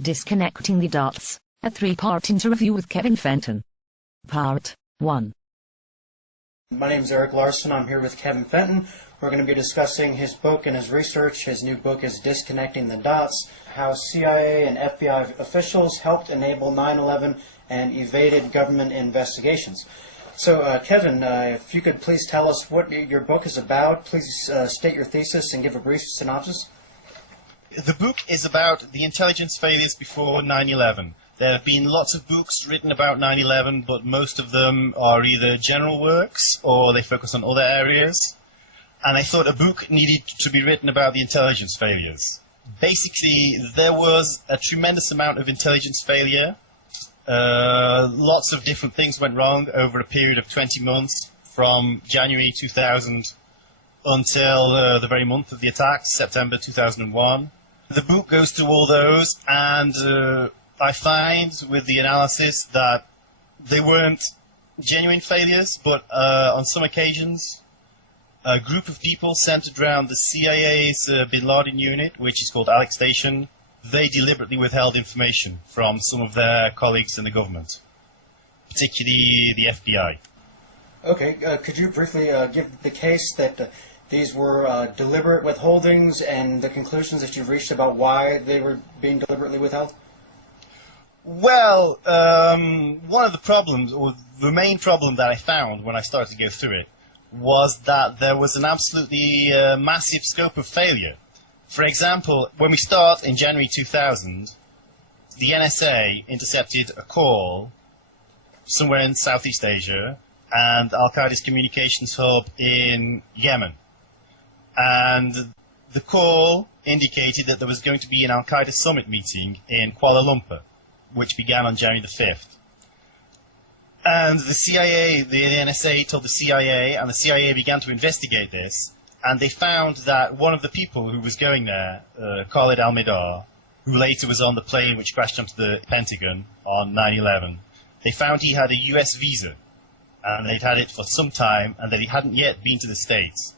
Disconnecting the Dots, a three-part interview with Kevin Fenton. Part 1. My name is Erik Larson. I'm here with Kevin Fenton. We're going to be discussing his book and his research. His new book is Disconnecting the Dots, How CIA and FBI Officials Helped Enable 9/11 and Evaded Government Investigations. So, Kevin, if you could please tell us what your book is about. Please state your thesis and give a brief synopsis. The book is about the intelligence failures before 9/11. There have been lots of books written about 9/11, but most of them are either general works or they focus on other areas. And I thought a book needed to be written about the intelligence failures. Basically, there was a tremendous amount of intelligence failure. Lots of different things went wrong over a period of 20 months, from January 2000 until the very month of the attacks, September 2001. The book goes through all those, and I find with the analysis that they weren't genuine failures, but on some occasions, a group of people centered around the CIA's Bin Laden unit, which is called Alex Station, they deliberately withheld information from some of their colleagues in the government, particularly the FBI. Okay, could you briefly give the case that these were deliberate withholdings and the conclusions that you've reached about why they were being deliberately withheld? Well, one of the problems, or the main problem that I found when I started to go through it, was that there was an absolutely massive scope of failure. For example, when we start in January 2000, the NSA intercepted a call somewhere in Southeast Asia and Al-Qaeda's communications hub in Yemen. And the call indicated that there was going to be an Al-Qaeda summit meeting in Kuala Lumpur, which began on January the 5th. And the CIA, the NSA told the CIA, and the CIA began to investigate this, and they found that one of the people who was going there, Khalid al-Mihdhar, who later was on the plane which crashed onto the Pentagon on 9/11, they found he had a US visa, and they'd had it for some time, and that he hadn't yet been to the States,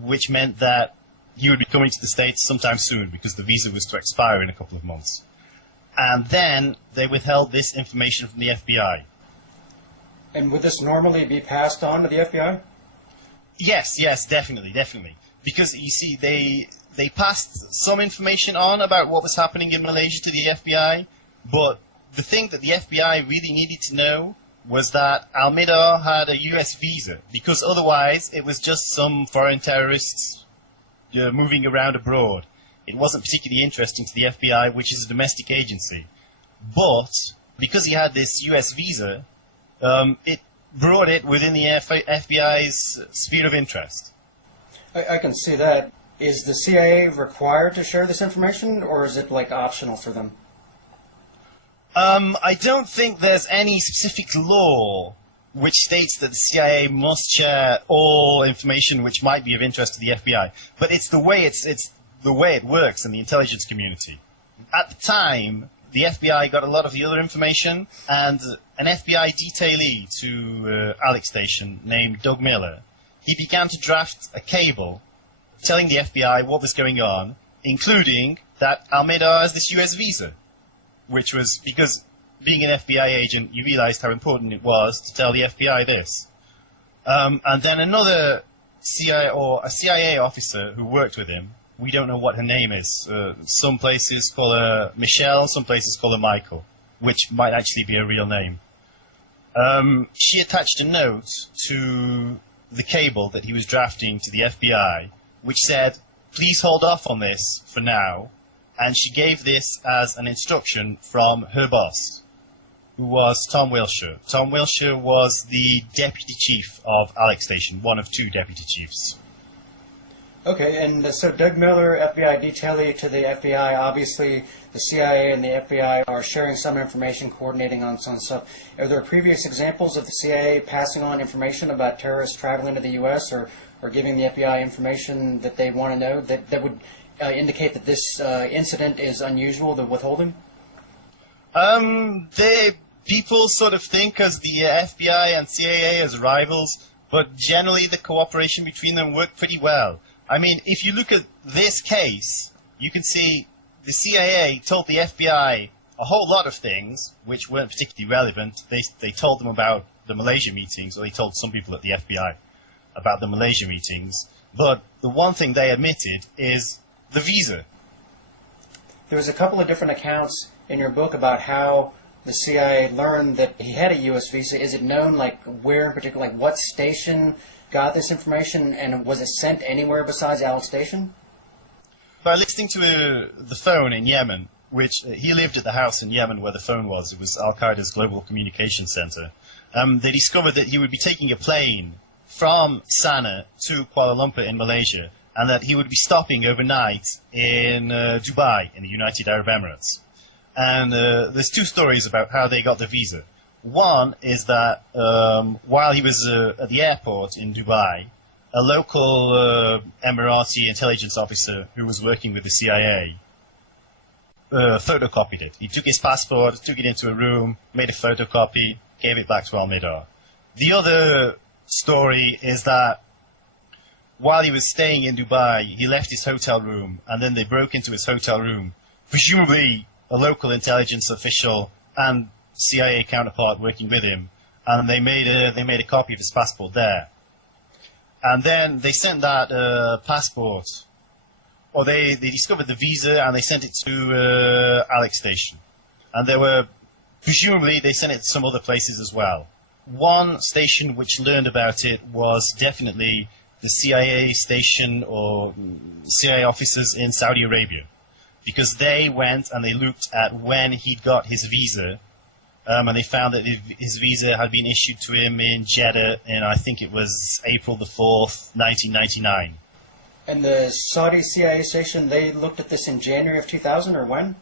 which meant that he would be coming to the States sometime soon, because the visa was to expire in a couple of months. And then they withheld this information from the FBI. And would this normally be passed on to the FBI? Yes, definitely. Because, you see, they passed some information on about what was happening in Malaysia to the FBI, but the thing that the FBI really needed to know was that al-Mihdhar had a US visa, because otherwise it was just some foreign terrorists moving around abroad. It wasn't particularly interesting to the FBI, which is a domestic agency. But because he had this US visa, it brought it within the FBI's sphere of interest. I can see that. Is the CIA required to share this information, or is it like optional for them? I don't think there's any specific law which states that the CIA must share all information which might be of interest to the FBI. But it's the way the way it works in the intelligence community. At the time, the FBI got a lot of the other information, and an FBI detailee to Alex Station named Doug Miller, he began to draft a cable telling the FBI what was going on, including that al-Mihdhar has this US visa, which was because being an FBI agent, you realized how important it was to tell the FBI this. And then another a CIA officer who worked with him, we don't know what her name is. Some places call her Michelle, some places call her Michael, which might actually be a real name. She attached a note to the cable that he was drafting to the FBI, which said, please hold off on this for now. And she gave this as an instruction from her boss, who was Tom Wilshire. Tom Wilshire was the deputy chief of Alex Station, one of two deputy chiefs. Okay, and so Doug Miller, FBI detailee to the FBI, obviously the CIA and the FBI are sharing some information, coordinating on some stuff. Are there previous examples of the CIA passing on information about terrorists traveling to the U.S. or giving the FBI information that they want to know that would indicate that this incident is unusual, the withholding? People sort of think as the FBI and CIA as rivals, but generally the cooperation between them worked pretty well. I mean, if you look at this case, you can see the CIA told the FBI a whole lot of things which weren't particularly relevant. They told them about the Malaysia meetings, or they told some people at the FBI about the Malaysia meetings. But the one thing they admitted is the visa. There was a couple of different accounts in your book about how the CIA learned that he had a U.S. visa. Is it known, like, where in particular, like, what station got this information, and was it sent anywhere besides Al Station? By listening to the phone in Yemen, which he lived at the house in Yemen where the phone was. It was Al-Qaeda's global communication center. They discovered that he would be taking a plane from Sana'a to Kuala Lumpur in Malaysia, and that he would be stopping overnight in Dubai, in the United Arab Emirates. And there's two stories about how they got the visa. One is that while he was at the airport in Dubai, a local Emirati intelligence officer who was working with the CIA photocopied it. He took his passport, took it into a room, made a photocopy, gave it back to Al-Midar. The other story is that while he was staying in Dubai, he left his hotel room, and then they broke into his hotel room, presumably a local intelligence official and CIA counterpart working with him, and they made a copy of his passport there. And then they sent that passport, or they discovered the visa, and they sent it to Alex Station. And presumably they sent it to some other places as well. One station which learned about it was definitely the CIA station or CIA officers in Saudi Arabia, because they went and they looked at when he'd got his visa, and they found that his visa had been issued to him in Jeddah in, I think it was April the 4th, 1999. And the Saudi CIA station, they looked at this in January of 2000, or when?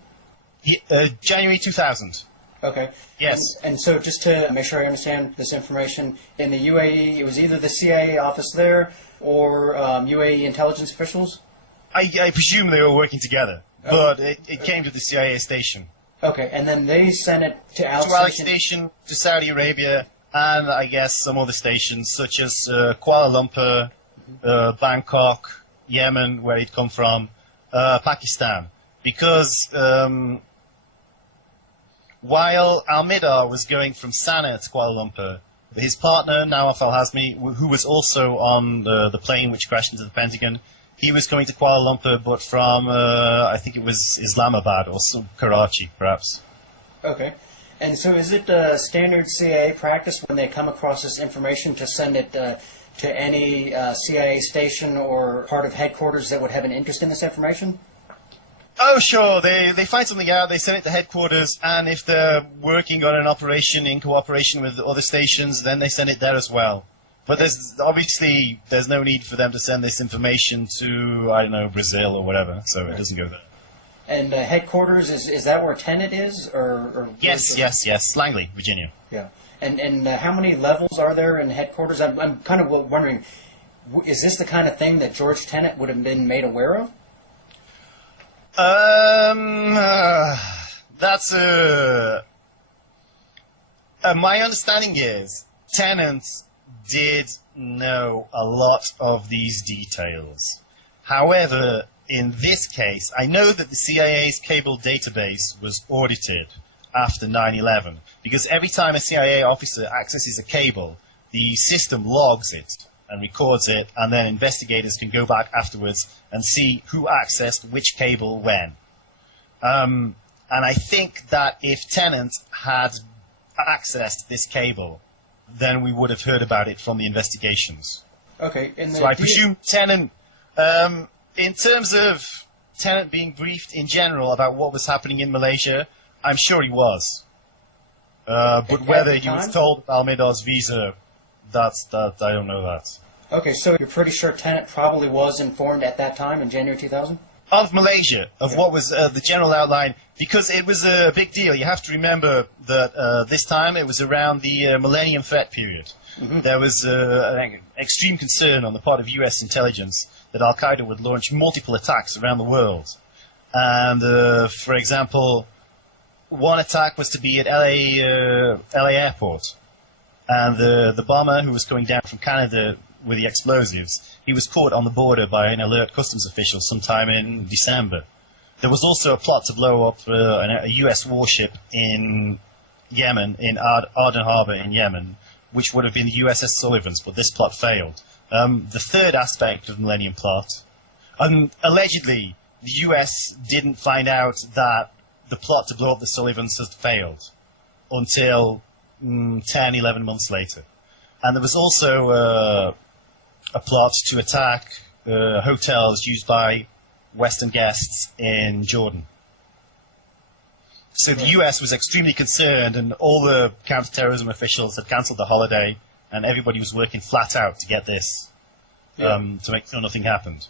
January 2000. Okay. Yes. And so just to make sure I understand this information, in the UAE, it was either the CIA office there or UAE intelligence officials? I presume they were working together, but it came to the CIA station. Okay, and then they sent it to Alex Station, to Saudi Arabia, and I guess some other stations, such as Kuala Lumpur, Bangkok, Yemen, where he'd come from, Pakistan. Because while Al-Midar was going from Sana'a to Kuala Lumpur, his partner, Nawaf al-Hazmi, who was also on the plane which crashed into the Pentagon, he was coming to Kuala Lumpur, but from, I think it was Islamabad or Karachi, perhaps. Okay. And so is it standard CIA practice when they come across this information to send it to any CIA station or part of headquarters that would have an interest in this information? Oh, sure. They find something out, they send it to headquarters, and if they're working on an operation in cooperation with other stations, then they send it there as well. But there's no need for them to send this information to, I don't know, Brazil or whatever, so it doesn't go there. And headquarters, is that where Tenet is? Or yes, Langley, Virginia. Yeah. And how many levels are there in headquarters? I'm kind of wondering, is this the kind of thing that George Tenet would have been made aware of? That's my understanding is Tenet did know a lot of these details. However, in this case, I know that the CIA's cable database was audited after 9/11, because every time a CIA officer accesses a cable, the system logs it and records it, and then investigators can go back afterwards and see who accessed which cable when. And I think that if Tenet had accessed this cable, then we would have heard about it from the investigations. Okay. So I presume Tenet, in terms of Tenet being briefed in general about what was happening in Malaysia, I'm sure he was. But whether he was told Al-Midar's visa, I don't know that. Okay, so you're pretty sure Tenet probably was informed at that time in January 2000? Of Malaysia, of what was the general outline, because it was a big deal. You have to remember that this time it was around the Millennium Threat period. Mm-hmm. There was an extreme concern on the part of US intelligence that Al-Qaeda would launch multiple attacks around the world. And, for example, one attack was to be at LA Airport. And the bomber who was coming down from Canada with the explosives, he was caught on the border by an alert customs official sometime in December. There was also a plot to blow up a U.S. warship in Yemen, in Aden Harbor in Yemen, which would have been the USS Sullivan's, but this plot failed. The third aspect of the Millennium Plot, allegedly, the US didn't find out that the plot to blow up the Sullivans had failed until 10, 11 months later. And there was also a plot to attack hotels used by Western guests in Jordan. So the US was extremely concerned, and all the counterterrorism officials had cancelled the holiday, and everybody was working flat out to get this, to make sure nothing happened.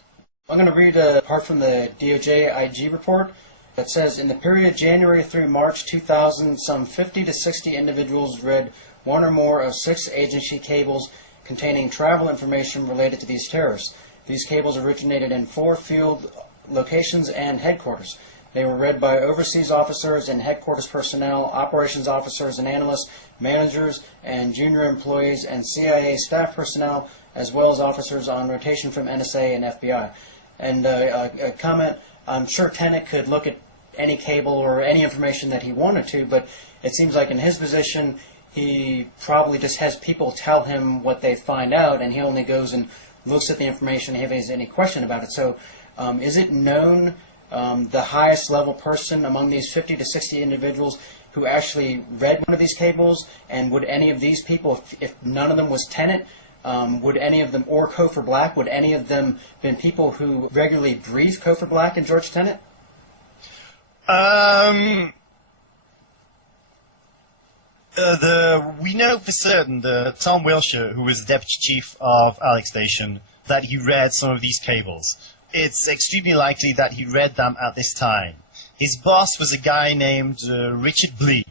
I'm going to read a part from the DOJ IG report. It says, in the period January through March 2000, some 50 to 60 individuals read one or more of 6 agency cables containing travel information related to these terrorists. These cables originated in 4 field locations and headquarters. They were read by overseas officers and headquarters personnel, operations officers and analysts, managers and junior employees, and CIA staff personnel, as well as officers on rotation from NSA and FBI. And a comment, I'm sure Tenet could look at any cable or any information that he wanted to, but it seems like in his position, he probably just has people tell him what they find out, and he only goes and looks at the information if he has any question about it. So is it known the highest level person among these 50 to 60 individuals who actually read one of these cables, and would any of these people, if none of them was Tenet, would any of them, or Cofer Black, would any of them been people who regularly briefed Cofer Black and George Tenet? We know for certain that Tom Wilshire, who was the deputy chief of Alex Station, that he read some of these cables. It's extremely likely that he read them at this time. His boss was a guy named Richard Blee,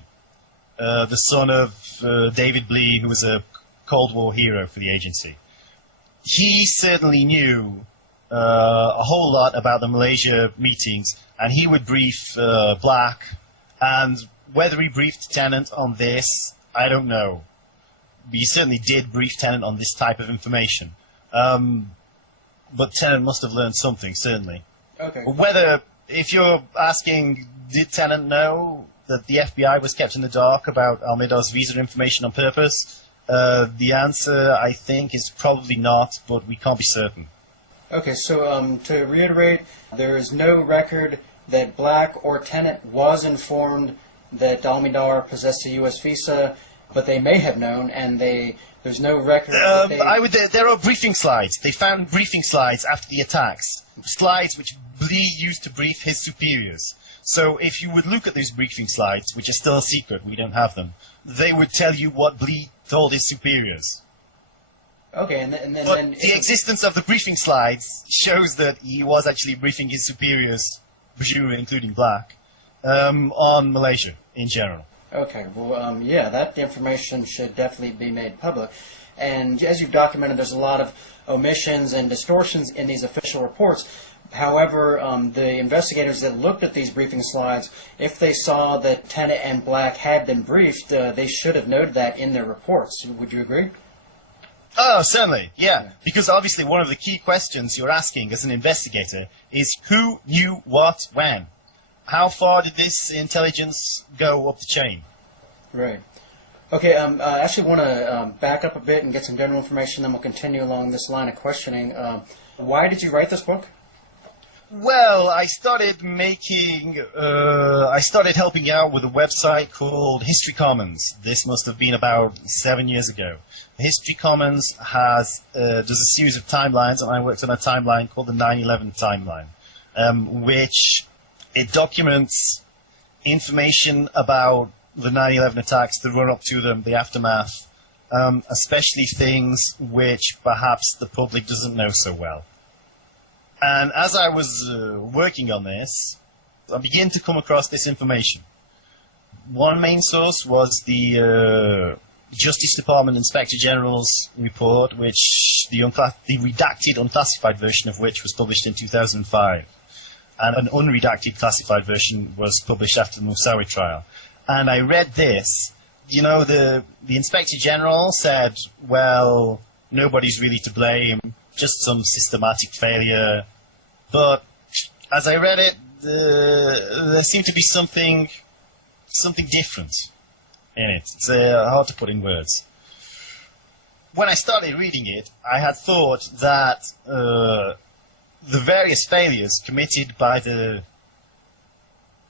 the son of David Blee, who was a Cold War hero for the agency. He certainly knew a whole lot about the Malaysia meetings, and he would brief Black, and whether he briefed Tennant on this, I don't know. But he certainly did brief Tennant on this type of information. But Tennant must have learned something, certainly. Okay. Whether, if you're asking, did Tennant know that the FBI was kept in the dark about Almeida's visa information on purpose? The answer, I think, is probably not, but we can't be certain. Okay, so to reiterate, there is no record that Black or Tennant was informed that Almeida possessed a U.S. visa, but they may have known, and there's no record that there are briefing slides. They found briefing slides after the attacks, slides which Blee used to brief his superiors. So if you would look at these briefing slides, which are still a secret, we don't have them, they would tell you what Blee told his superiors. Okay, But the existence of the briefing slides shows that he was actually briefing his superiors, presumably including Black, on Malaysia in general. Okay, well, yeah, that information should definitely be made public. And as you've documented, there's a lot of omissions and distortions in these official reports. However, the investigators that looked at these briefing slides, if they saw that Tennant and Black had been briefed, they should have noted that in their reports. Would you agree? Oh, certainly, yeah. Because obviously one of the key questions you're asking as an investigator is who knew what when? How far did this intelligence go up the chain? Right. Okay, I actually want to back up a bit and get some general information, then we'll continue along this line of questioning. Why did you write this book? Well, I started helping out with a website called History Commons. This must have been about 7 years ago. History Commons does a series of timelines, and I worked on a timeline called the 9/11 timeline, which it documents information about the 9/11 attacks, the run-up to them, the aftermath, especially things which perhaps the public doesn't know so well. And as I was working on this, I began to come across this information. One main source was the Justice Department Inspector General's report, which the redacted, unclassified version of which was published in 2005. And an unredacted classified version was published after the Moussaoui trial. And I read this. You know, the Inspector General said, well, nobody's really to blame, just some systematic failure. But as I read it, there seemed to be something different in it. It's hard to put in words. When I started reading it, I had thought that the various failures committed by the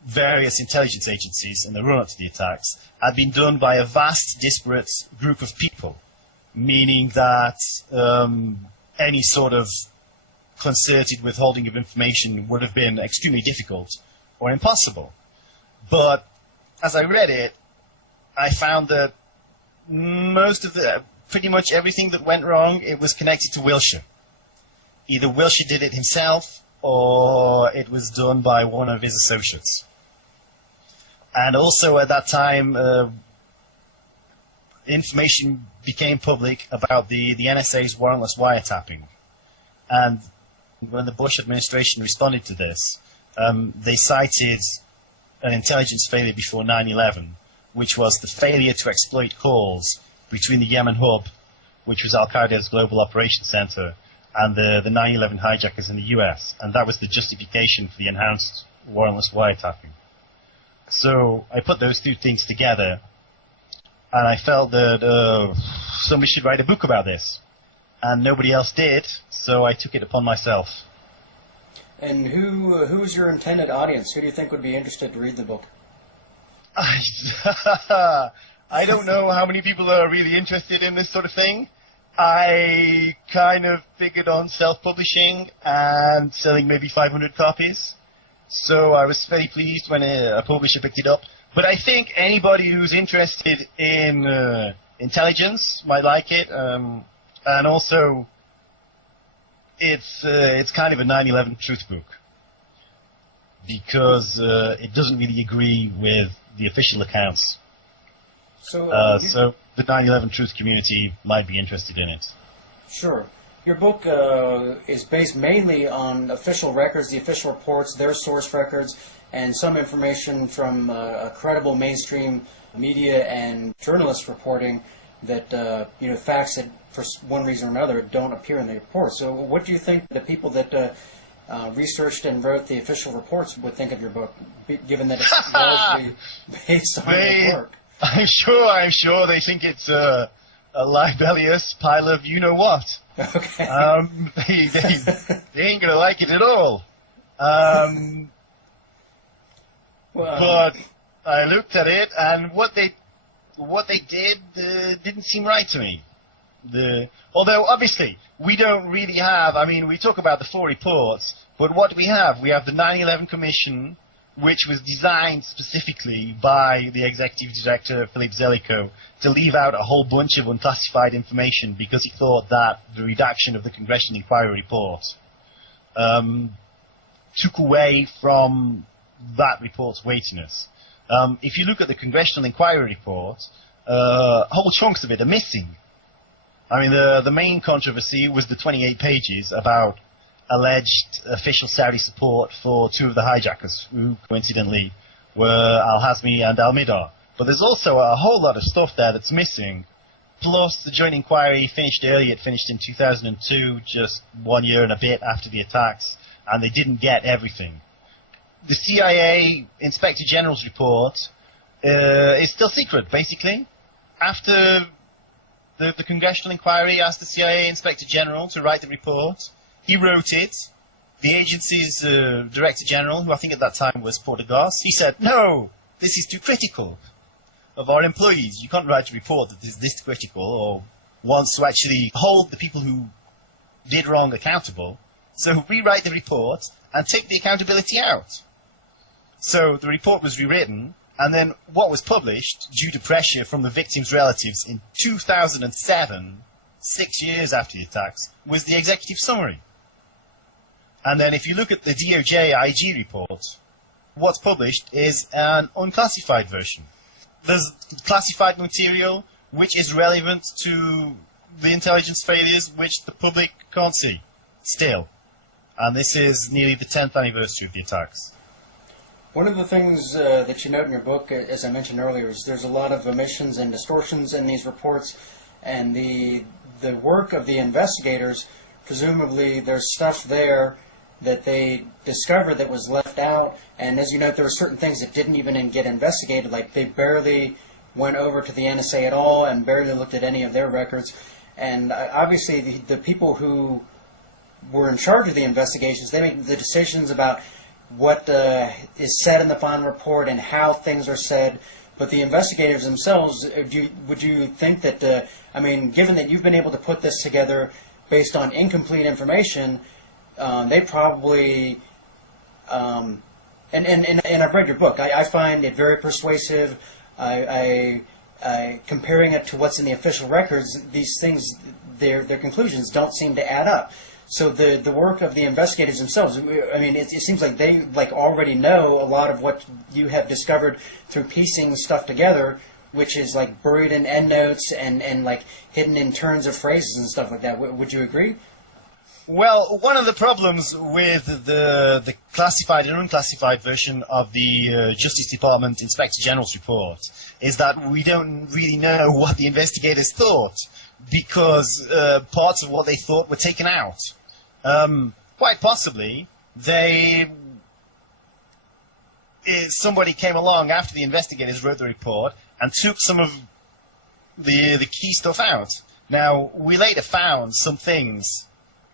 various intelligence agencies in the run-up to the attacks had been done by a vast, disparate group of people, meaning that any sort of concerted withholding of information would have been extremely difficult or impossible. But as I read it, I found that pretty much everything that went wrong, it was connected to Wilshire. Either Wilshire did it himself, or it was done by one of his associates. And also at that time, information became public about the NSA's warrantless wiretapping. And when the Bush administration responded to this, they cited an intelligence failure before 9/11, which was the failure to exploit calls between the Yemen hub, which was Al-Qaeda's global operations center, and the 9/11 hijackers in the US. And that was the justification for the enhanced warrantless wiretapping. So I put those two things together, and I felt that somebody should write a book about this. And nobody else did, so I took it upon myself. And who's your intended audience? Who do you think would be interested to read the book? I don't know how many people are really interested in this sort of thing. I kind of figured on self-publishing and selling maybe 500 copies. So I was very pleased when a publisher picked it up. But I think anybody who's interested in intelligence might like it. And also, it's kind of a 9/11 truth book, because it doesn't really agree with the official accounts. So the 9/11 truth community might be interested in it. Sure. Your book is based mainly on official records, the official reports, their source records, and some information from credible mainstream media and journalist reporting that facts that for one reason or another don't appear in the report. So what do you think the people that researched and wrote the official reports would think of your book, given that it's largely based on the report? I'm sure they think it's a libellous pile of you-know-what. Okay. They ain't going to like it at all. But I looked at it, and what they did didn't seem right to me. Although, obviously, we don't really have, we talk about the 4 reports, but what we have the 9/11 Commission, which was designed specifically by the executive director, Philip Zelikow, to leave out a whole bunch of unclassified information because he thought that the redaction of the Congressional Inquiry Report took away from that report's weightiness. If you look at the Congressional Inquiry Report, whole chunks of it are missing. The main controversy was the 28 pages about alleged official Saudi support for 2 of the hijackers, who coincidentally were Al-Hazmi and Al-Midar. But there's also a whole lot of stuff there that's missing. Plus, the joint inquiry finished early. It finished in 2002, just 1 year and a bit after the attacks, and they didn't get everything. The CIA Inspector General's report is still secret, basically. After the Congressional Inquiry asked the CIA Inspector General to write the report, he wrote it. The agency's Director General, who I think at that time was Portegas, he said, "No, this is too critical of our employees. You can't write a report that is this critical or wants to actually hold the people who did wrong accountable. So rewrite the report and take the accountability out." So the report was rewritten, and then what was published, due to pressure from the victims' relatives in 2007, 6 years after the attacks, was the executive summary. And then if you look at the DOJ IG report, what's published is an unclassified version. There's classified material which is relevant to the intelligence failures which the public can't see, still. And this is nearly the 10th anniversary of the attacks. One of the things that you note in your book, as I mentioned earlier, is there's a lot of omissions and distortions in these reports, and the work of the investigators, presumably there's stuff there that they discovered that was left out. And as you know, there were certain things that didn't even get investigated. Like they barely went over to the NSA at all and barely looked at any of their records. And obviously the people who were in charge of the investigations, they make the decisions about what is said in the final report and how things are said. But the investigators themselves, would you think that, I mean, given that you've been able to put this together based on incomplete information, they probably, and I've read your book. I find it very persuasive. Comparing it to what's in the official records, these things, their conclusions don't seem to add up. So the work of the investigators themselves, I mean, it seems like they already know a lot of what you have discovered through piecing stuff together, which is like buried in endnotes and like hidden in turns of phrases and stuff like that. Would you agree? Well, one of the problems with the classified and unclassified version of the Justice Department Inspector General's report is that we don't really know what the investigators thought, because parts of what they thought were taken out. Quite possibly, somebody came along after the investigators wrote the report and took some of the key stuff out. Now, we later found some things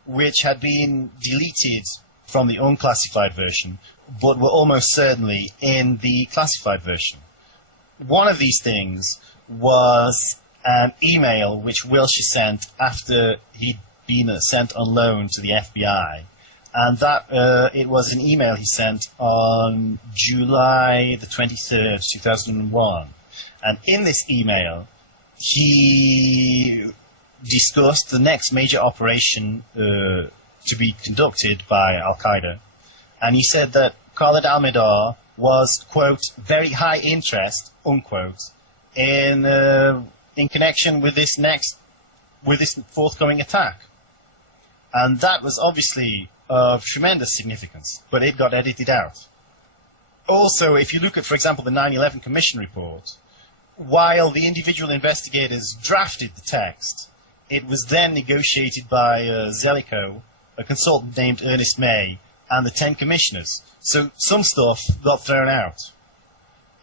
which had been deleted from the unclassified version, but were almost certainly in the classified version. One of these things was an email which Wilshire sent after he'd been sent on loan to the FBI, and that it was an email he sent on July the 23rd, 2001. And in this email, he discussed the next major operation to be conducted by Al-Qaeda, and he said that Khalid al-Mihdhar was, quote, very high interest, unquote, in connection with this forthcoming attack. And that was obviously of tremendous significance, but it got edited out. Also, if you look at, for example, the 9/11 Commission report, while the individual investigators drafted the text, it was then negotiated by Zellicoe, a consultant named Ernest May, and the 10 commissioners. So some stuff got thrown out.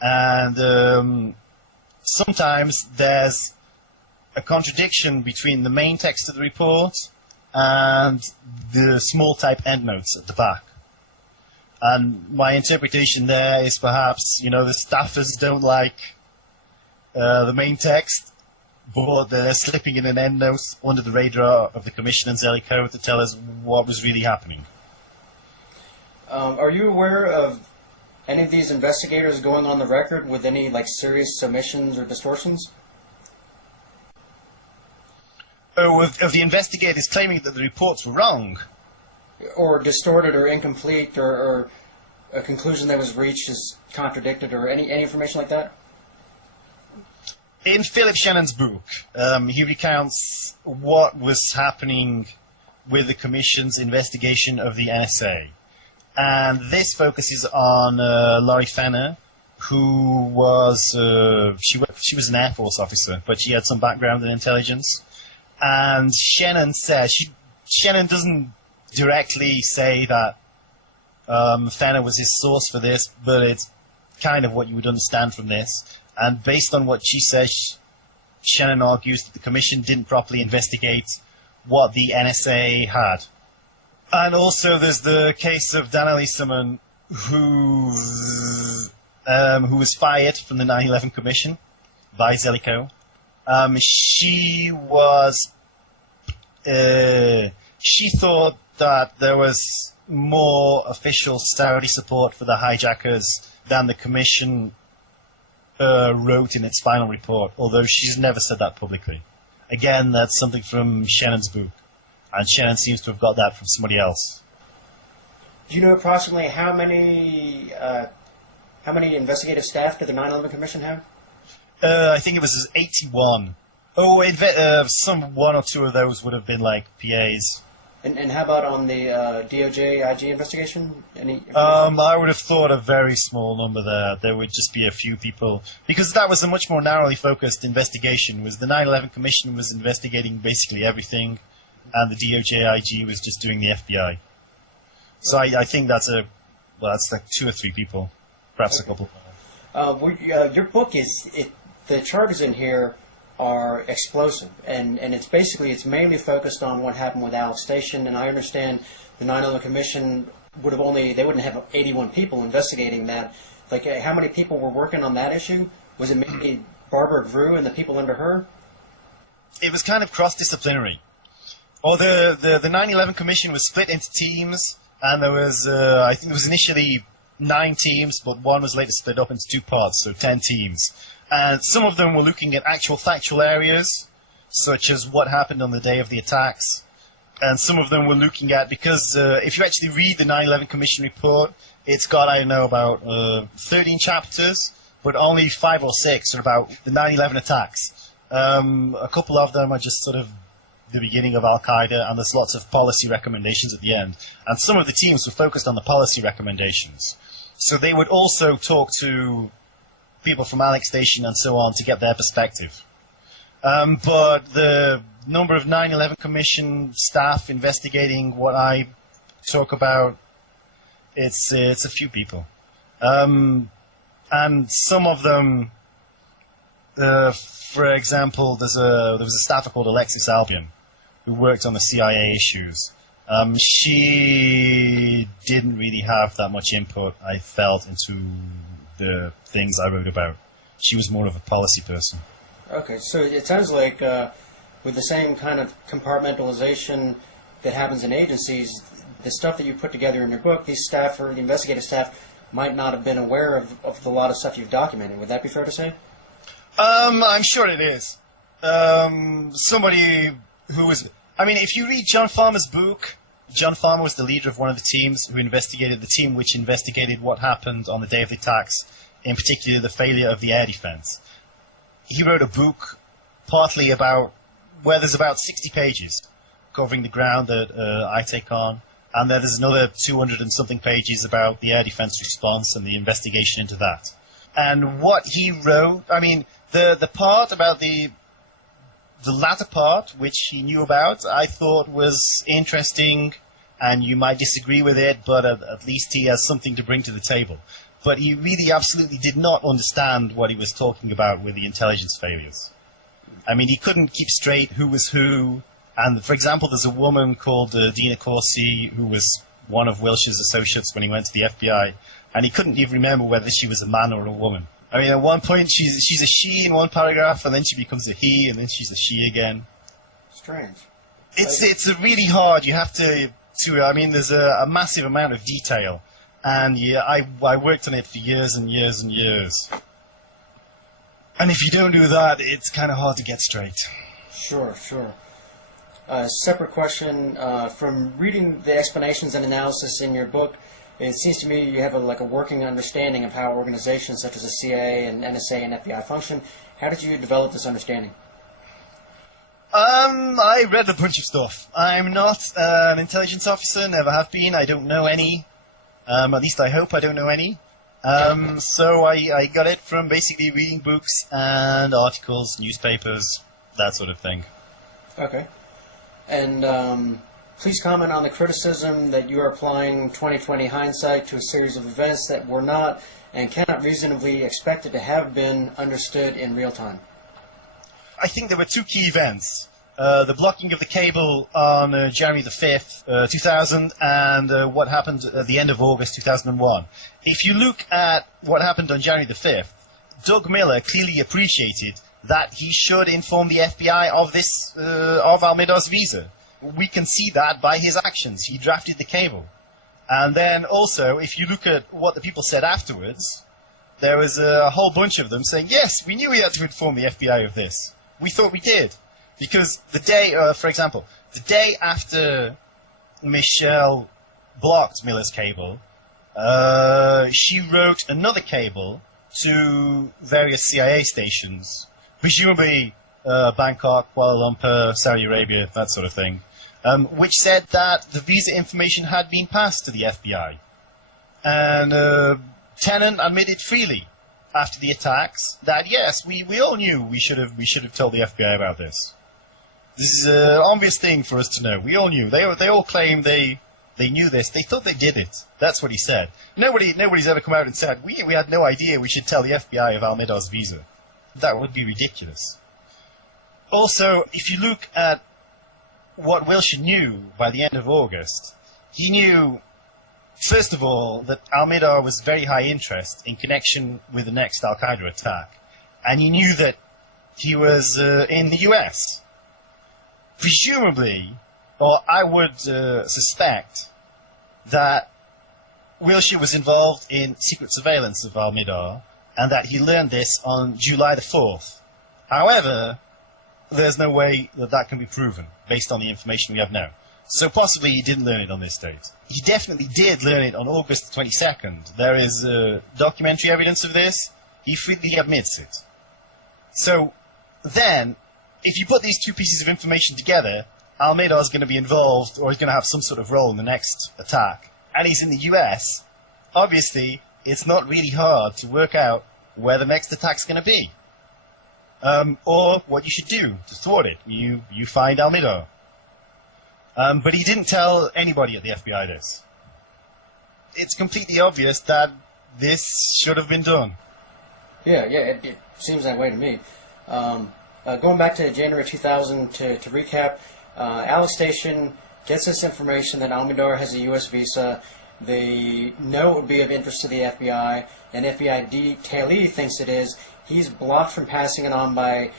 And sometimes there's a contradiction between the main text of the report and the small type endnotes at the back. And my interpretation there is perhaps, the staffers don't like the main text, but they're slipping in an endnote under the radar of the Commission and Zellicoe to tell us what was really happening. Are you aware of any of these investigators going on the record with any serious omissions or distortions? Oh, of the investigators claiming that the reports were wrong? Or distorted or incomplete, or a conclusion that was reached is contradicted, or any information like that? In Philip Shannon's book, he recounts what was happening with the Commission's investigation of the NSA. And this focuses on Laurie Fenner, who was, she was an Air Force officer, but she had some background in intelligence. And Shannon says, Shannon doesn't directly say that Fenner was his source for this, but it's kind of what you would understand from this. And based on what she says, Shannon argues that the Commission didn't properly investigate what the NSA had. And also there's the case of Dana Lieberman, who was fired from the 9/11 Commission by Zellicoe. She thought that there was more official Saudi support for the hijackers than the Commission wrote in its final report, although she's never said that publicly. Again, that's something from Shannon's book, and Shannon seems to have got that from somebody else. Do you know approximately how many investigative staff did the 9/11 Commission have? I think it was 81. Oh, some one or two of those would have been PAs. And how about on the DOJ IG investigation? I would have thought a very small number there. There would just be a few people, because that was a much more narrowly focused investigation. Was the 9/11 Commission was investigating basically everything, and the DOJ IG was just doing the FBI. So I think that's that's like 2 or 3 people, perhaps a couple. Your book the charges in here are explosive, and it's mainly focused on what happened with Alex Station, and I understand the 9/11 Commission they wouldn't have 81 people investigating that. Like, how many people were working on that issue? Was it maybe Barbara Drew and the people under her? It was kind of cross-disciplinary. Or the 9/11 Commission was split into teams, and there was, I think it was initially 9 teams, but one was later split up into 2 parts, so 10 teams. And some of them were looking at actual factual areas, such as what happened on the day of the attacks. And some of them were looking at, because if you actually read the 9/11 Commission report, it's got, I don't know, about 13 chapters, but only 5 or 6 are about the 9/11 attacks. A couple of them are just sort of the beginning of Al-Qaeda, and there's lots of policy recommendations at the end. And some of the teams were focused on the policy recommendations. So they would also talk to people from Alex Station and so on to get their perspective. But the number of 9/11 Commission staff investigating what I talk about, it's a few people. And some of them, for example, there was a staffer called Alexis Albion who worked on the CIA issues. She didn't really have that much input, I felt, into the things I wrote about. She was more of a policy person. Okay, so it sounds like with the same kind of compartmentalization that happens in agencies, the stuff that you put together in your book, the investigative staff might not have been aware of the lot of stuff you've documented. Would that be fair to say? I'm sure it is. Somebody who was... I mean, if you read John Farmer's book, John Farmer was the leader of one of the teams who investigated, the team which investigated what happened on the day of the attacks, in particular the failure of the air defense. He wrote a book partly about, where there's about 60 pages covering the ground that I take on, and then there's another 200 and something pages about the air defense response and the investigation into that. And what he wrote, I mean, the part about the latter part, which he knew about, I thought was interesting, and you might disagree with it, but at least he has something to bring to the table. But he really absolutely did not understand what he was talking about with the intelligence failures. I mean, he couldn't keep straight who was who, and for example, there's a woman called Dina Corsi, who was one of Wilshire's associates when he went to the FBI, and he couldn't even remember whether she was a man or a woman. I mean, at one point she's a she in one paragraph, and then she becomes a he, and then she's a she again. Strange. It's a really hard. You have to I mean, there's a massive amount of detail, and yeah, I worked on it for years and years and years. And if you don't do that, it's kind of hard to get straight. Sure. Separate question. From reading the explanations and analysis in your book, it seems to me you have a working understanding of how organizations such as the CIA and NSA and FBI function. How did you develop this understanding? I read a bunch of stuff. I'm not an intelligence officer, never have been. I don't know any. At least I hope I don't know any. So I got it from basically reading books and articles, newspapers, that sort of thing. Okay. And please comment on the criticism that you are applying 20/20 hindsight to a series of events that were not and cannot reasonably expected to have been understood in real time. I think there were 2 key events. The blocking of the cable on January the 5th, 2000, and what happened at the end of August 2001. If you look at what happened on January the 5th, Doug Miller clearly appreciated that he should inform the FBI of this, of Almeda's visa. We can see that by his actions. He drafted the cable. And then also, if you look at what the people said afterwards, there was a whole bunch of them saying, yes, we knew we had to inform the FBI of this. We thought we did. Because the day, for example, the day after Michelle blocked Miller's cable, she wrote another cable to various CIA stations, presumably Bangkok, Kuala Lumpur, Saudi Arabia, that sort of thing, which said that the visa information had been passed to the FBI. And Tennant admitted freely after the attacks that, yes, we all knew we should have told the FBI about this. This is an obvious thing for us to know. We all knew. They all claimed they They knew this. They thought they did it. That's what he said. Nobody's ever come out and said, we had no idea we should tell the FBI of Al-Midar's visa. That would be ridiculous. Also, if you look at what Wilshire knew by the end of August, he knew, first of all, that Al-Midar was very high interest in connection with the next Al-Qaeda attack. And he knew that he was in the US. Presumably, or I would suspect, that Wilshire was involved in secret surveillance of Al-Midar, and that he learned this on July the 4th. However, there's no way that that can be proven, based on the information we have now. So possibly he didn't learn it on this date. He definitely did learn it on August 22nd. There is documentary evidence of this. He freely admits it. So then, if you put these two pieces of information together, Al-Midar is going to be involved, or is going to have some sort of role in the next attack, and he's in the US, obviously, it's not really hard to work out where the next attack's going to be. Or what you should do to thwart it. You find Al-Midar. But he didn't tell anybody at the FBI this. It's completely obvious that this should have been done. Yeah, it seems that way to me. Going back to January 2000, to recap, Alice Station gets this information that Al-Midar has a U.S. visa. They know it would be of interest to the FBI. An FBI detailee thinks it is. He's blocked from passing it on by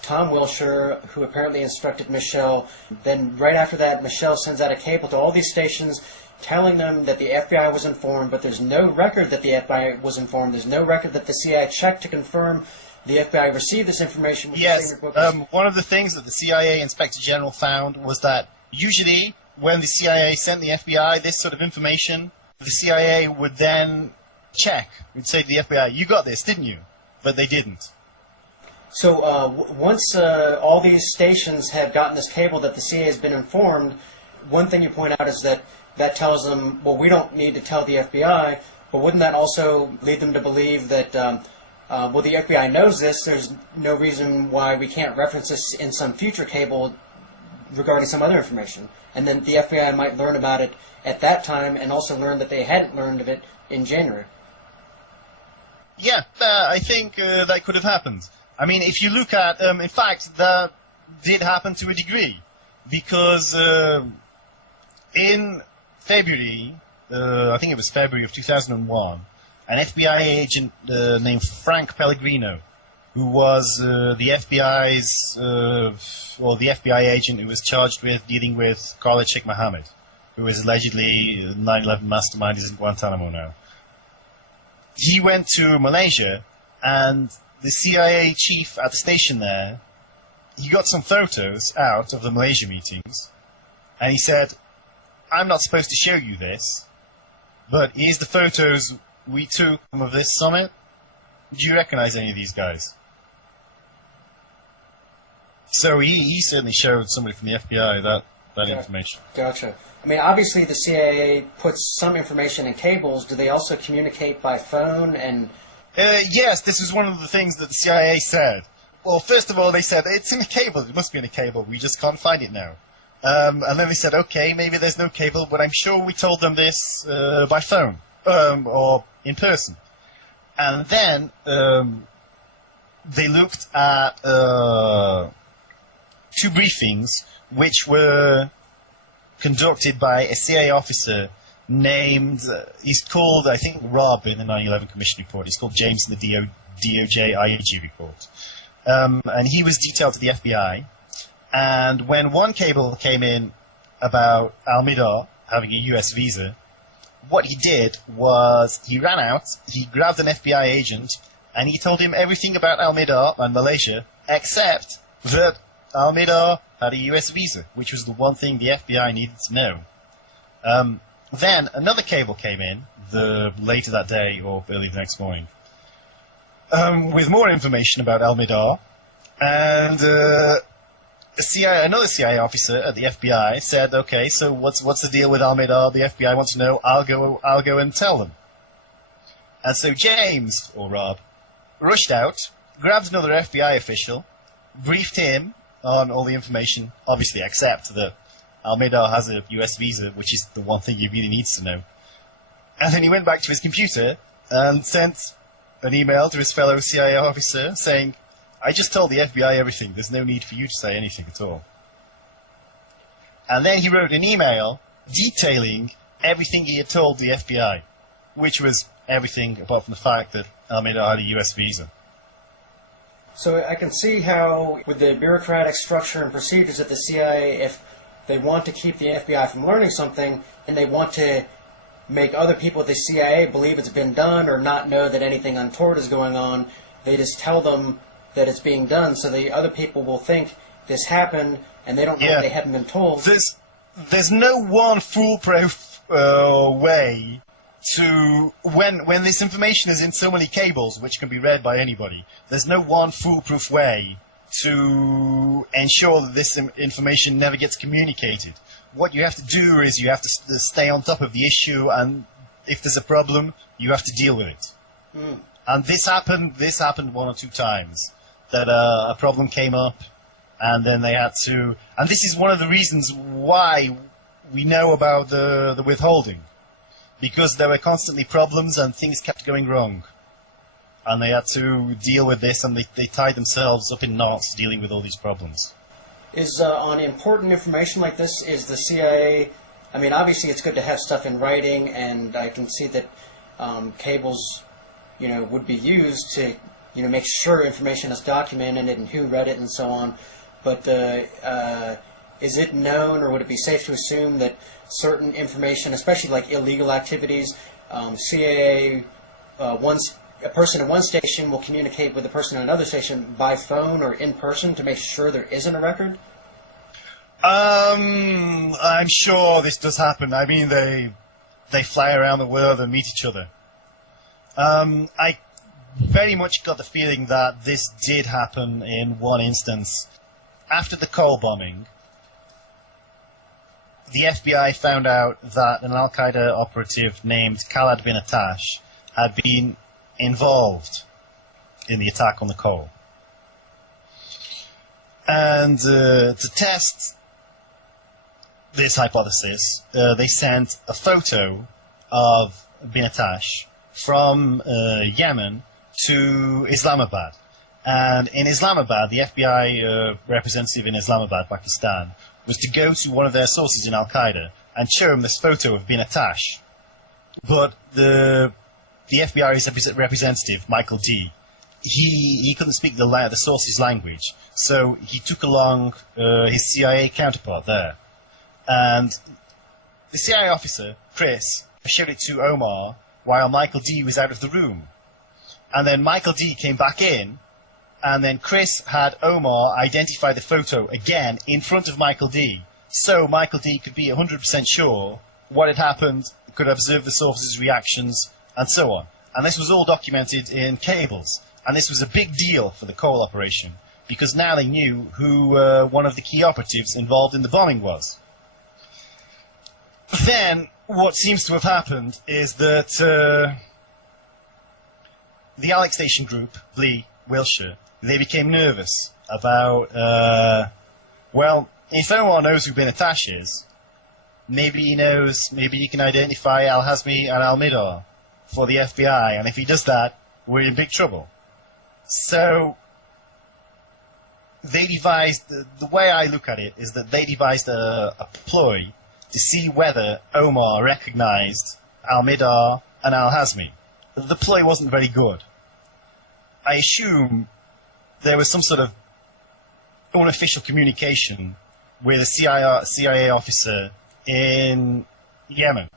Tom Wilshire, who apparently instructed Michelle. Then right after that, Michelle sends out a cable to all these stations telling them that the FBI was informed, but there's no record that the FBI was informed. There's no record that the CIA checked to confirm the FBI received this information. Yes, one of the things that the CIA Inspector General found was that usually when the CIA sent the FBI this sort of information, the CIA would then check. Would say to the FBI, you got this, didn't you? But they didn't. So once all these stations have gotten this cable that the CIA has been informed, one thing you point out is that tells them, well, we don't need to tell the FBI, but wouldn't that also lead them to believe that, well, the FBI knows this, there's no reason why we can't reference this in some future cable regarding some other information. And then the FBI might learn about it at that time and also learn that they hadn't learned of it in January. Yeah, I think that could have happened. I mean, if you look at, in fact, that did happen to a degree, because in February, I think it was February of 2001, an FBI agent named Frank Pellegrino, who was the FBI's, or the FBI agent who was charged with dealing with Khalid Sheikh Mohammed, who is allegedly 9/11 mastermind, is in Guantanamo now. He went to Malaysia, and the CIA chief at the station there, he got some photos out of the Malaysia meetings, and he said, I'm not supposed to show you this, but here's the photos we took of this summit. Do you recognize any of these guys? So he certainly showed somebody from the FBI that information. Gotcha. I mean, obviously the CIA puts some information in cables. Do they also communicate by phone and... Yes, this is one of the things that the CIA said. Well, first of all, they said, it's in a cable. It must be in a cable. We just can't find it now. And then they said, okay, maybe there's no cable, but I'm sure we told them this by phone or in person. And then they looked at two briefings which were conducted by a CIA officer named, he's called, I think, Rob in the 9/11 Commission report. He's called James in the DOJ IAG report. And he was detailed to the FBI. And when one cable came in about Al-Midar having a US visa, what he did was he ran out, he grabbed an FBI agent, and he told him everything about Al-Midar and Malaysia, except that Al-Midar had a US visa, which was the one thing the FBI needed to know. Then another cable came in later that day or early the next morning with more information about Al-Midar, and another CIA officer at the FBI said, "Okay, so what's the deal with Al-Midar? The FBI wants to know. I'll go and tell them." And so James or Rob rushed out, grabbed another FBI official, briefed him on all the information, obviously except that Al-Midar has a US visa, which is the one thing he really needs to know. And then he went back to his computer and sent an email to his fellow CIA officer saying, I just told the FBI everything. There's no need for you to say anything at all. And then he wrote an email detailing everything he had told the FBI, which was everything apart from the fact that Al-Midar had a US visa. So I can see how, with the bureaucratic structure and procedures at the CIA, if they want to keep the FBI from learning something, and they want to make other people at the CIA believe it's been done or not know that anything untoward is going on, they just tell them that it's being done, so the other people will think this happened, and they don't know they haven't been told. There's no one foolproof way to, when this information is in so many cables, which can be read by anybody, there's no one foolproof way to ensure that this information never gets communicated. What you have to do is you have to stay on top of the issue, and if there's a problem, you have to deal with it. And this happened one or two times, that a problem came up, and then they had to, and this is one of the reasons why we know about the withholding, because there were constantly problems and things kept going wrong. And they had to deal with this, and they tied themselves up in knots dealing with all these problems. Is on important information like this, is the CIA, I mean, obviously it's good to have stuff in writing, and I can see that cables, would be used to, make sure information is documented and who read it and so on. But is it known, or would it be safe to assume that certain information, especially like illegal activities, CIA, a person in one station will communicate with a person in another station by phone or in person to make sure there isn't a record? I'm sure this does happen. I mean, they fly around the world and meet each other. I very much got the feeling that this did happen in one instance. After the Cole bombing, the FBI found out that an Al-Qaeda operative named Khaled bin Attash had been involved in the attack on the Cole. And to test this hypothesis, they sent a photo of bin Attash from Yemen to Islamabad. And in Islamabad, the FBI representative in Islamabad, Pakistan, was to go to one of their sources in Al-Qaeda and show him this photo of bin Attash. But the FBI representative, Michael D., he couldn't speak the source's language, so he took along his CIA counterpart there. And the CIA officer, Chris, showed it to Omar while Michael D. was out of the room. And then Michael D. came back in, and then Chris had Omar identify the photo again in front of Michael D. So Michael D. could be 100% sure what had happened, could observe the source's reactions, and so on. And this was all documented in cables. And this was a big deal for the Cole operation, because now they knew who one of the key operatives involved in the bombing was. Then, what seems to have happened is that the Alex Station group, Blee, Wilshire, they became nervous about, well, if Omar knows who bin Attash is, maybe he can identify Al-Hazmi and Al-Midar for the FBI, and if he does that, we're in big trouble. So, they devised, the way I look at it is that they devised a ploy to see whether Omar recognized Al-Midar and Al-Hazmi. The ploy wasn't very good. I assume there was some sort of unofficial communication with a CIA officer in Yemen.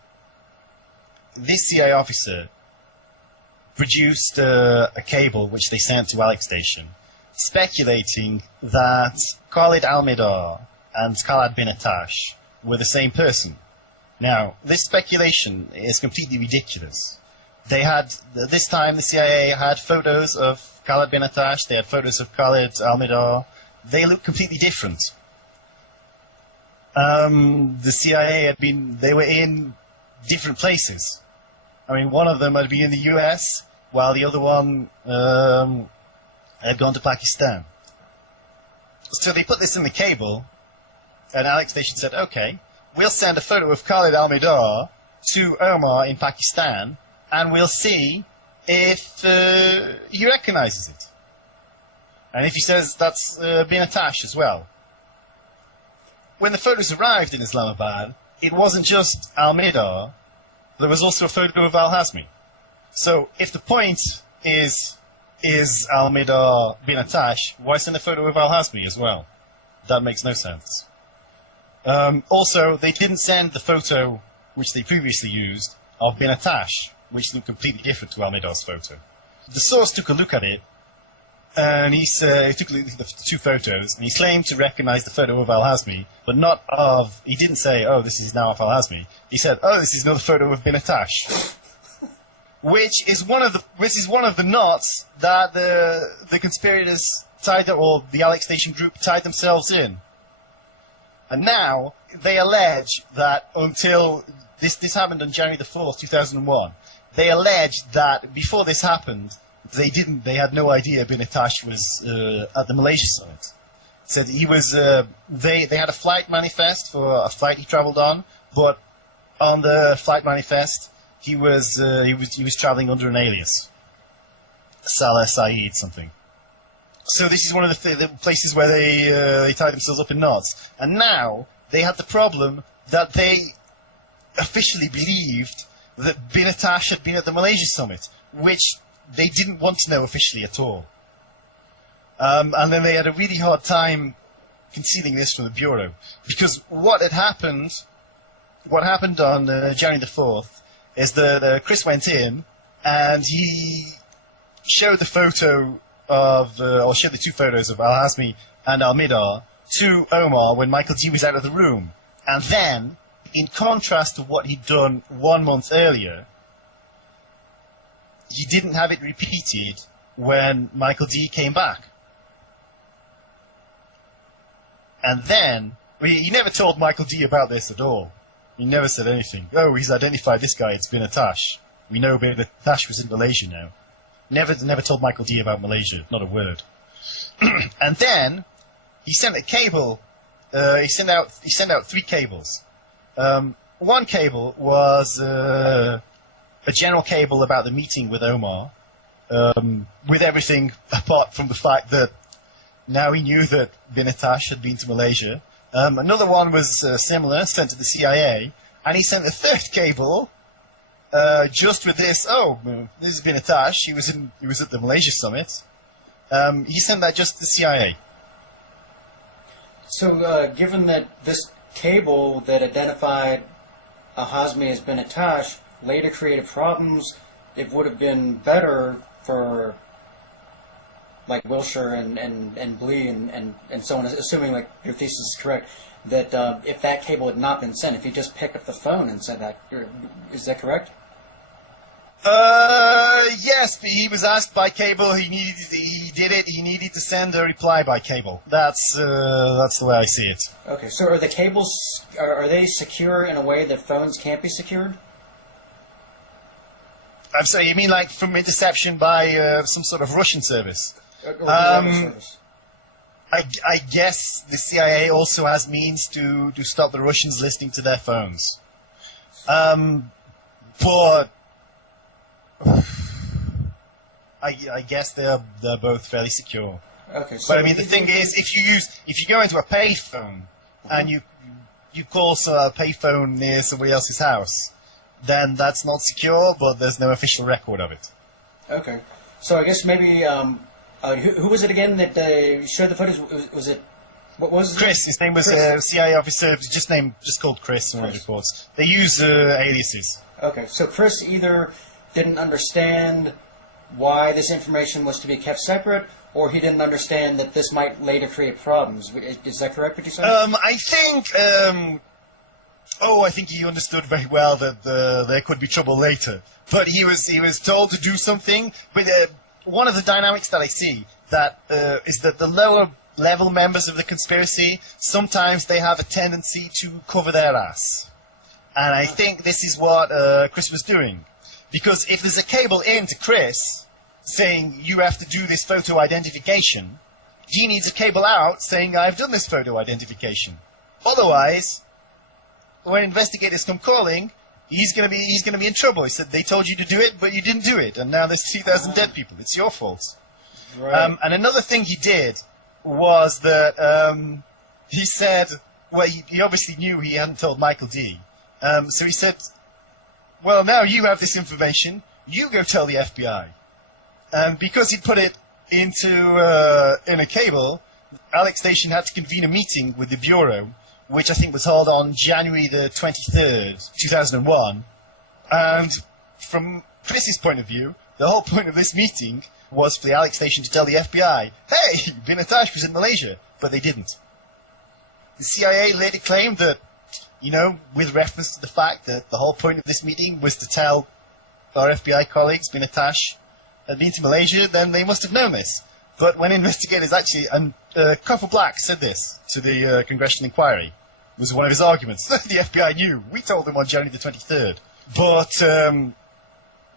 This CIA officer produced a cable which they sent to Alex Station, speculating that Khalid Al-Midar and Khaled bin Attash were the same person. Now, this speculation is completely ridiculous. They had, this time the CIA had photos of Khaled bin Attash, they had photos of Khalid Al-Midar. They look completely different. The CIA they were in different places. I mean, one of them had been in the US, while the other one had gone to Pakistan. So they put this in the cable, And Alex Station said, okay, we'll send a photo of Khalid al-Mihdhar to Omar in Pakistan, and we'll see if he recognizes it. And if he says that's bin Attash as well. When the photos arrived in Islamabad, it wasn't just al-Mihdhar, there was also a photo of al-Hazmi. So if the point is al-Mihdhar bin Attash, why send a photo of al-Hazmi as well? That makes no sense. Also, they didn't send the photo which they previously used of bin Attash, which looked completely different to al-Mihdhar's photo. The source took a look at it, and he took a look at the two photos, and he claimed to recognize the photo of al-Hazmi, but not of... He didn't say, oh, this is now of al-Hazmi. He said, oh, this is another photo of bin Attash. Which is one of the knots that the conspirators tied, or the Alex Station group tied themselves in. And now they allege that until this happened on January the 4th, 2001. They allege that before this happened, they had no idea bin Attash was at the Malaysia summit. Said he was. They had a flight manifest for a flight he travelled on, but on the flight manifest he was travelling under an alias, Salah Saeed something. So this is one of the places where they tied themselves up in knots. And now they had the problem that they officially believed that bin Attash had been at the Malaysia summit, which they didn't want to know officially at all. And then they had a really hard time concealing this from the Bureau. Because what happened on January the 4th, is that Chris went in and he showed the photo of, or showed the two photos of al-Hazmi and al-Mihdhar to Omar when Michael D was out of the room. And then, in contrast to what he'd done 1 month earlier, he didn't have it repeated when Michael D came back. And then, he never told Michael D about this at all. He never said anything. Oh, he's identified this guy, it's bin Attash. We know bin Attash was in Malaysia now. Never told Michael D about Malaysia, not a word. And then he sent a cable. He sent out 3 cables. One cable was a general cable about the meeting with Omar, with everything apart from the fact that now he knew that bin Attash had been to Malaysia. Another one was similar, sent to the CIA, and he sent a third cable. Just with this, this has been Attash. He was at the Malaysia summit. He sent that just to the CIA. So, given that this cable that identified al-Hazmi as bin Attash later created problems, it would have been better for like Wilshire and Blee and so on, assuming like your thesis is correct, that if that cable had not been sent, if he just picked up the phone and said that, is that correct? Yes, but he was asked by cable. He did it. He needed to send a reply by cable. That's the way I see it. Okay, so are the cables are they secure in a way that phones can't be secured? I'm sorry, you mean like from interception by some sort of Russian service? Service. I guess the CIA also has means to stop the Russians listening to their phones. But I guess they're both fairly secure. Okay. So but I mean, the thing is, if you go into a payphone and you call a payphone near somebody else's house, then that's not secure, but there's no official record of it. Okay. So I guess maybe who was it again that showed the footage? Was it what was his Chris? Name? His name was a CIA officer, just called Chris in all the reports. They use aliases. Okay. So Chris either didn't understand why this information was to be kept separate, or he didn't understand that this might later create problems. Is that correct, what you said? I think he understood very well that there could be trouble later. But he was told to do something. But one of the dynamics that I see is that the lower level members of the conspiracy, sometimes they have a tendency to cover their ass. And I think this is what Chris was doing. Because if there's a cable in to Chris saying, you have to do this photo identification, he needs a cable out saying, I've done this photo identification. Otherwise, when investigators come calling, he's gonna be in trouble. He said they told you to do it, but you didn't do it, and now there's 3,000 dead people. It's your fault. Right. And another thing he did was that he said, well, he obviously knew he hadn't told Michael D. So he said, well, now you have this information. You go tell the FBI. And because he put it into in a cable, Alex Station had to convene a meeting with the Bureau, which I think was held on January the 23rd, 2001. And from Chris's point of view, the whole point of this meeting was for the Alex Station to tell the FBI, hey, bin Attash was in Malaysia, but they didn't. The CIA later claimed that, you know, with reference to the fact that the whole point of this meeting was to tell our FBI colleagues bin Attash had been to Malaysia, then they must have known this. But when investigators actually, and Corporal Black said this to the Congressional Inquiry, was one of his arguments. The FBI knew. We told them on January the 23rd. But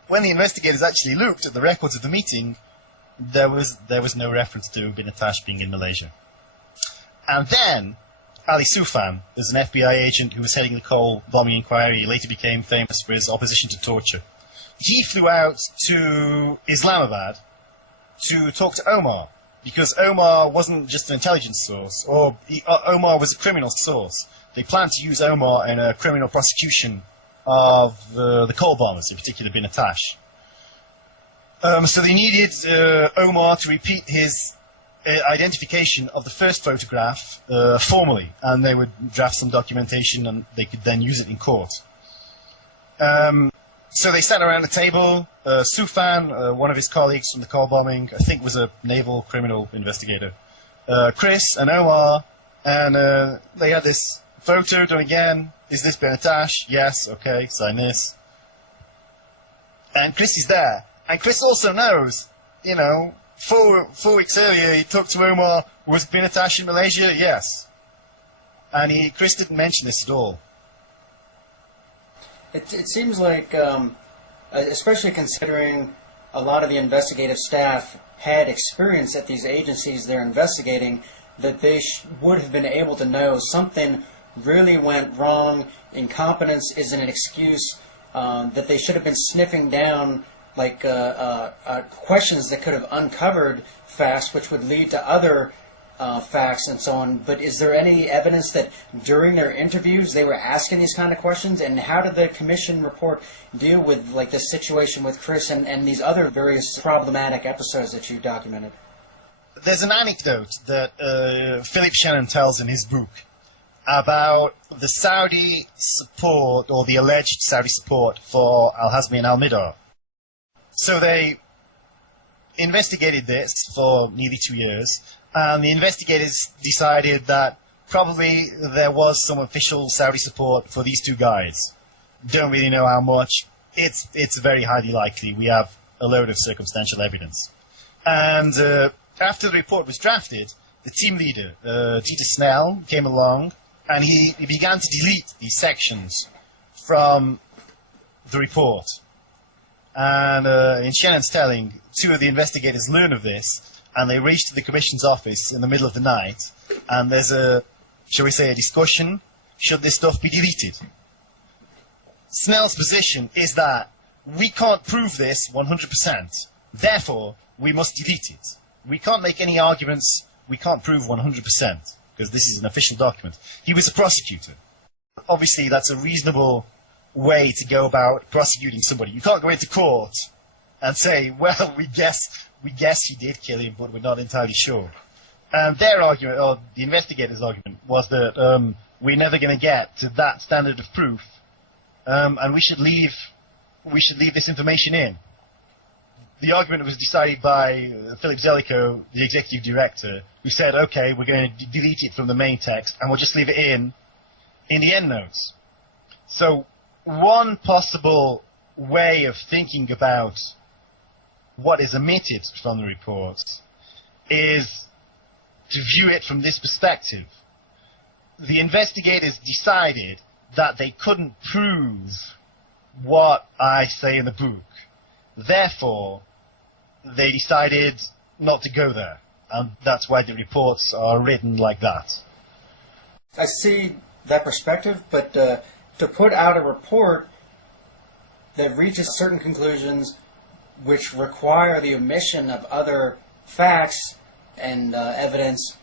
when the investigators actually looked at the records of the meeting, there was no reference to bin Attash being in Malaysia. And then Ali Soufan is an FBI agent who was heading the Cole bombing inquiry. He later became famous for his opposition to torture. He flew out to Islamabad to talk to Omar, because Omar wasn't just an intelligence source, Omar was a criminal source. They planned to use Omar in a criminal prosecution of the Cole bombers, in particular bin Attash. So they needed Omar to repeat his identification of the first photograph formally, and they would draft some documentation and they could then use it in court. So they sat around a table. Soufan, one of his colleagues from the Cole bombing, I think was a naval criminal investigator, Chris and Omar, and they had this photo done again. Is this bin Attash? Yes, okay, sign this. And Chris is there. And Chris also knows, you know, four weeks earlier he talked to Omar, was bin Attash in Malaysia? Yes. And Chris didn't mention this at all. It seems like, especially considering a lot of the investigative staff had experience at these agencies they're investigating, that they would have been able to know something really went wrong. Incompetence isn't an excuse. That they should have been sniffing down like questions that could have uncovered facts, which would lead to other facts and so on. But is there any evidence that during their interviews they were asking these kind of questions? And how did the commission report deal with like the situation with Chris and these other various problematic episodes that you documented? There's an anecdote that Philip Shannon tells in his book about the Saudi support, or the alleged Saudi support, for Al-Hazmi and Al-Midar. So they investigated this for nearly 2 years, and the investigators decided that probably there was some official Saudi support for these two guys. Don't really know how much. It's very highly likely. We have a load of circumstantial evidence. And after the report was drafted, the team leader, Dieter Snell, came along, and he began to delete these sections from the report. And in Shannon's telling, two of the investigators learn of this, and they reach to the commission's office in the middle of the night, and there's shall we say, a discussion, should this stuff be deleted? Snell's position is that we can't prove this 100%, therefore we must delete it. We can't make any arguments, we can't prove 100%, because this is an official document. He was a prosecutor. Obviously that's a reasonable way to go about prosecuting somebody. You can't go into court and say, well, we guess he did kill him, but we're not entirely sure. And their argument, or the investigators' argument, was that we're never going to get to that standard of proof, and we should leave this information in. The argument was decided by Philip Zellicoe, the executive director, who said, okay, we're going to delete it from the main text, and we'll just leave it in the endnotes. So one possible way of thinking about what is omitted from the reports is to view it from this perspective. The investigators decided that they couldn't prove what I say in the book. Therefore, they decided not to go there. And that's why the reports are written like that. I see that perspective, but to put out a report that reaches certain conclusions which require the omission of other facts and evidence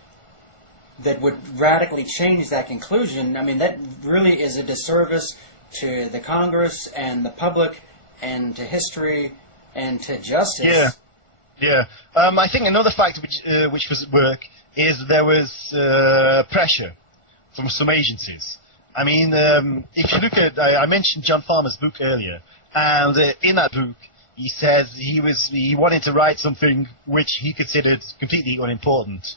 that would radically change that conclusion, I mean, that really is a disservice to the Congress and the public and to history and to justice. Yeah. I think another factor which was at work is there was pressure from some agencies. I mean, if you look at, I mentioned John Farmer's book earlier, and in that book, he says he wanted to write something which he considered completely unimportant.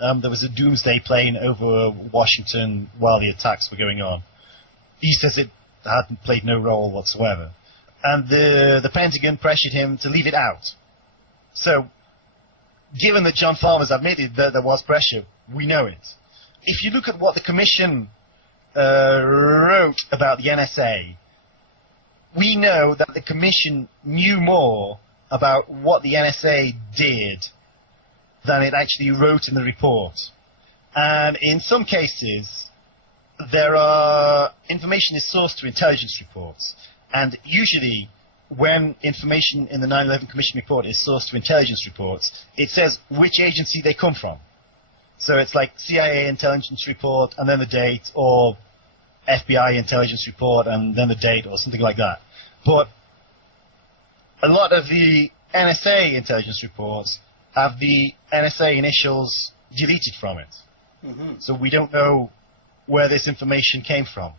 There was a doomsday plane over Washington while the attacks were going on. He says it hadn't played no role whatsoever. And the Pentagon pressured him to leave it out. So, given that John Farmer's admitted that there was pressure, we know it. If you look at what the Commission wrote about the NSA, we know that the Commission knew more about what the NSA did than it actually wrote in the report. And in some cases, information is sourced through intelligence reports. And usually, when information in the 9/11 Commission report is sourced through intelligence reports, it says which agency they come from. So it's like CIA intelligence report and then the date, or FBI intelligence report and then the date, or something like that. But a lot of the NSA intelligence reports have the NSA initials deleted from it. Mm-hmm. So we don't know where this information came from.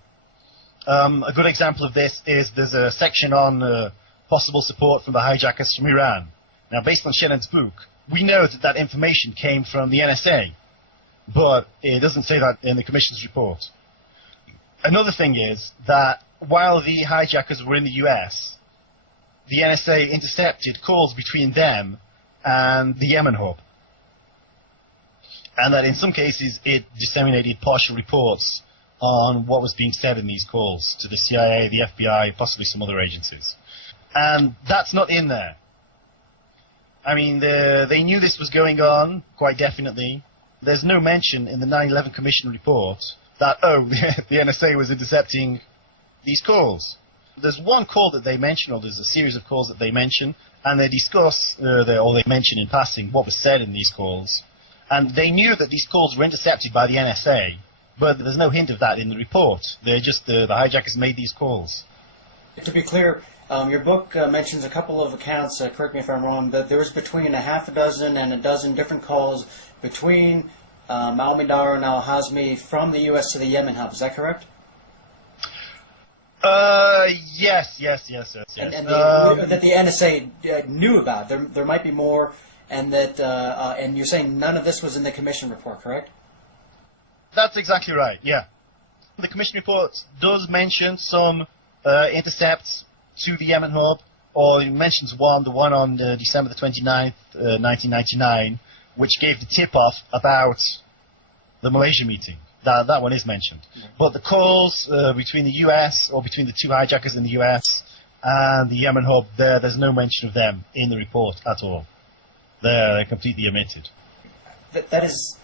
A good example of this is there's a section on possible support from the hijackers from Iran. Now, based on Shannon's book, we know that that information came from the NSA, but it doesn't say that in the Commission's report. Another thing is that while the hijackers were in the US, the NSA intercepted calls between them and the Yemen hub. And that in some cases it disseminated partial reports on what was being said in these calls to the CIA, the FBI, possibly some other agencies. And that's not in there. I mean, they knew this was going on, quite definitely. There's no mention in the 9/11 Commission report that, the NSA was intercepting these calls. There's one call that they mention, or there's a series of calls that they mention, and they discuss, or they mention in passing what was said in these calls. And they knew that these calls were intercepted by the NSA, but there's no hint of that in the report. They're just, the hijackers made these calls. To be clear, your book mentions a couple of accounts, correct me if I'm wrong, that there was between a half a dozen and a dozen different calls between Al-Midar and Al-Hazmi from the U.S. to the Yemen hub. Is that correct? Yes. And that the NSA knew about. There might be more, and that and you're saying none of this was in the Commission report, correct? That's exactly right, yeah. The Commission report does mention some intercepts to the Yemen hub, or it mentions the one on December the 29th, 1999, which gave the tip-off about the Malaysia meeting. That one is mentioned. Mm-hmm. But the calls between the US, or between the two hijackers in the US and the Yemen hub, there's no mention of them in the report at all. They're completely omitted. That is,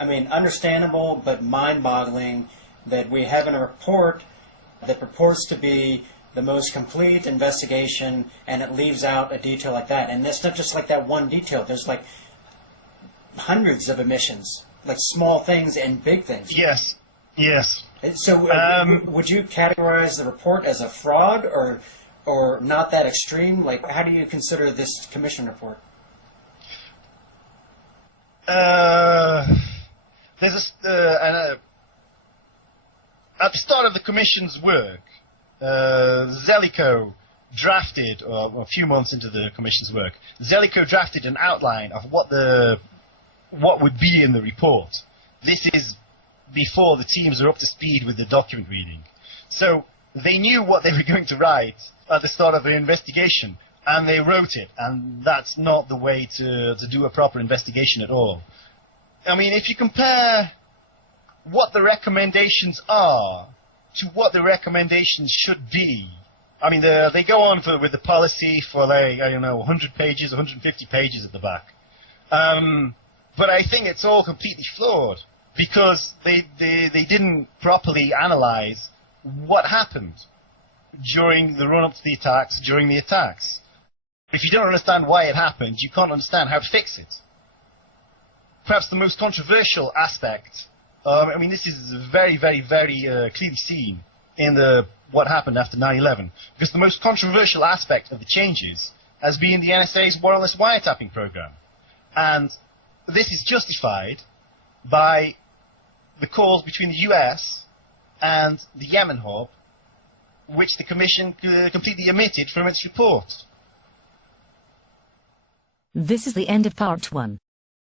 I mean, understandable, but mind-boggling that we have in a report that purports to be the most complete investigation, and it leaves out a detail like that. And it's not just like that one detail. There's like hundreds of omissions, like small things and big things. Yes. So would you categorize the report as a fraud, or not that extreme? Like, how do you consider this Commission report? There's at the start of the Commission's work, Zellicoe drafted, or a few months into the Commission's work, Zellicoe drafted an outline of what would be in the report. This is before the teams are up to speed with the document reading. So they knew what they were going to write at the start of the investigation, and they wrote it, and that's not the way to do a proper investigation at all. I mean, if you compare what the recommendations are to what the recommendations should be, I mean, they go on with the policy for, like, 100 pages, 150 pages at the back. But I think it's all completely flawed. because they didn't properly analyze what happened during the run-up to the attacks, during the attacks. If you don't understand why it happened, you can't understand how to fix it. Perhaps the most controversial aspect, I mean, this is very, very, very clearly seen in what happened after 9/11, because the most controversial aspect of the changes has been the NSA's warrantless wiretapping program. And this is justified by the calls between the US and the Yemen hub, which the Commission completely omitted from its report. This is the end of part 1.